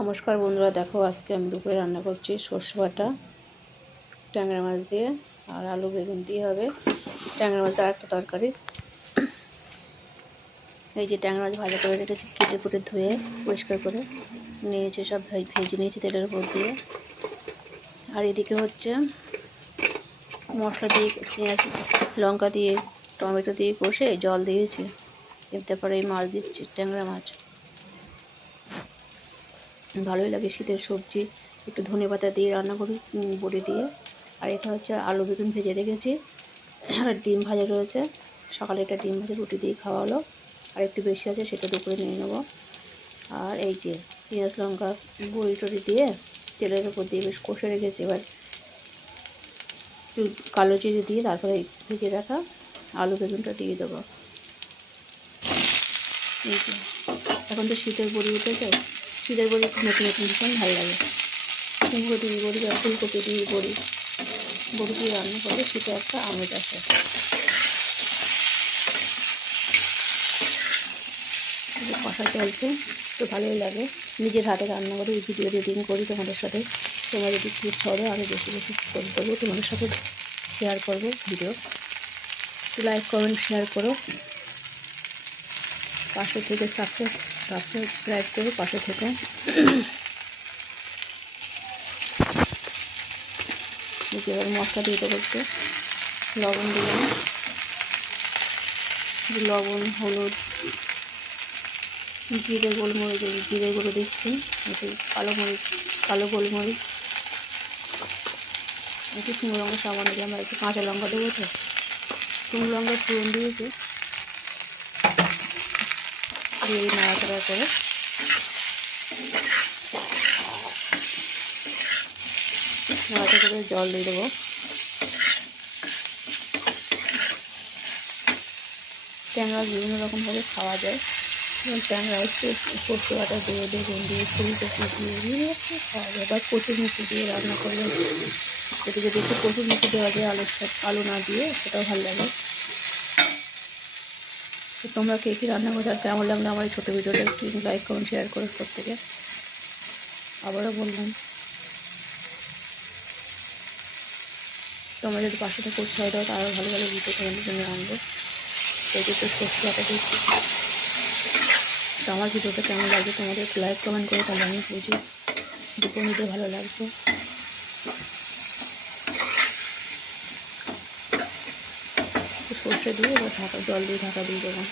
নমস্কার বন্ধুরা, দেখো আজকে আমি দুপুরে রান্না করছি সর্ষে বাটা ট্যাংরা মাছ দিয়ে আর আলু বেগুন দিয়ে হবে ট্যাংরা মাছের আরেকটা তরকারি। এই যে ট্যাংরা মাছ ভাজা করে রেখেছি, কেটে কুটে ধুয়ে পরিষ্কার করে নিয়েছি, সব ভেজে নিয়েছি তেলের উপর দিয়ে। আর এদিকে হচ্ছে মশলা দিয়ে পেঁয়াজ লঙ্কা দিয়ে টমেটো দিয়ে কষে জল দিয়েছি, তারপরে এই মাছ দিচ্ছি, ট্যাংরা মাছ। ভালোই লাগে শীতের সবজি, একটু ধনেপাতা দিয়ে রান্না করি বড়ি দিয়ে। আর এখানে হচ্ছে আলু বেগুন ভেজে রেখেছি, আর ডিম ভাজা রয়েছে। সকালে একটা ডিম ভাজা রুটি দিয়ে খাওয়া হলো, আর একটু বেশি আছে সেটা দুপুরে নিয়ে নেবো। আর এই যে পেঁয়াজ লঙ্কা বড়ি টড়ি দিয়ে তেলের উপর দিয়ে বেশ কষে রেখেছি। এবার একটু কালো জিরে দিয়ে তারপরে ভেজে রাখা আলু বেগুনটা দিয়ে দেবো। এই যে এখন তো শীতের বড়ি উঠেছে, শীতের বড়ি নতুন নতুন ভীষণ ভালো লাগে। কুমড়ো দিয়ে বড়ি বা ফুলকপি দিয়ে বড়ি দিয়ে রান্না করলে শীতে একটা আমেজ আসে। কষা চলছে, তো ভালোই লাগে। নিজের হাতে রান্না করে এই ভিডিও এডিটিং করি তোমাদের সাথে। তোমরা যদি টিপস হবে আরও বেশি বেশি করে দেবো, তোমাদের সাথে শেয়ার করবো ভিডিও। লাইক কমেন্ট শেয়ার করো, পাশে থেকে সাবস্ক্রাইব করো পাশে থেকে। এবার মশলা দিয়ে দেবো, একটু লবণ দিলাম, লবণ হলুদ জিরে গোলমরিচ, জিরে গুঁড়ো দিচ্ছি, একটু কালো গোলমরিচ, একটু শুকনো লঙ্কা সাবান দিলাম, আর একটু কাঁচা লঙ্কা দেবো। তো শুকনো লঙ্কা ফোড়ন দিয়েছি, দিয়ে নাড়াচাড়া করে জল দিয়ে দেবো। ট্যাংরা বিভিন্ন রকমভাবে খাওয়া যায়, যেমন ট্যাংরা একটু সর্ষে বাটা দিয়ে বেগুন দিয়ে ফুলকপি দিয়ে বিভিন্ন রকম খাওয়া যায়, বা কচুরমুখী দিয়ে রান্না করলে যদি একটু কচুরমুখী দেওয়া যায় আলু না দিয়ে, সেটাও ভালো লাগে। তো তোমরা কে কী রান্না করছো আর কেমন লাগলো আমার এই ছোটো ভিডিওটা একটু লাইক কমেন্ট শেয়ার করো প্রত্যেকে। আবারও বললাম, তোমরা যদি পাশে থেকে উৎসাহ দাও তো আরও ভালো ভালো ভিডিও তোমাদের জন্য আনবো। এই যে সর্ষে বাটা দিচ্ছি। তো আমার ভিডিওটা কেমন লাগছে তোমাদের একটু লাইক কমেন্ট করে, তাহলে আমি বুঝি দুটো নিতে ভালো লাগছে। সর্ষে দিয়ে এবার জল দিয়ে ঢাকা দিয়ে দেবো।